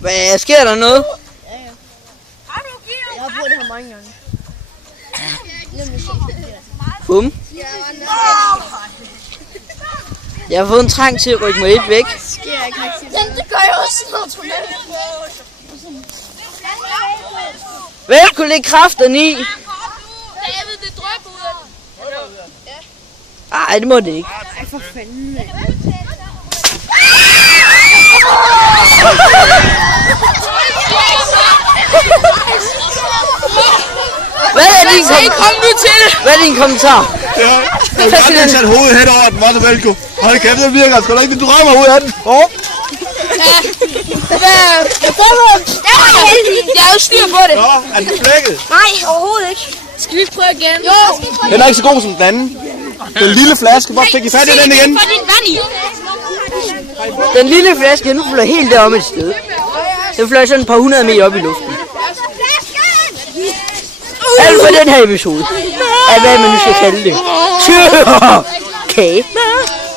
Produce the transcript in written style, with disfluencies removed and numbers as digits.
Hvad sker der noget? Jeg har brugt det her mange gange. Bum. Jeg har fået en trang til at rykke mig et væk. Det gør jeg også automatisk. Hvem kunne lægge kræfterne i? David, det drøber ud af. Ej, det må det ikke. Ej, for fanden. Hvad er din kommentar? Ja, jeg har sat hovedet hen over den, Martin Velko. Hold kæft, det virker sgu da ikke. Du rammer hovedet af den. Jeg har jo styr på det. Nå, er den flækket? Nej, overhovedet ikke. Skal vi prøve igen? Jo. Den er ikke så god som den anden. Den lille flaske, hvor fik I fat i den igen? Få din vand i. Den lille flaske, den flyver helt deromme et sted. Den flyver sådan et par 100 meter op i luften. Alt for den her episode. Af hvad man nu skal kalde det. Okay.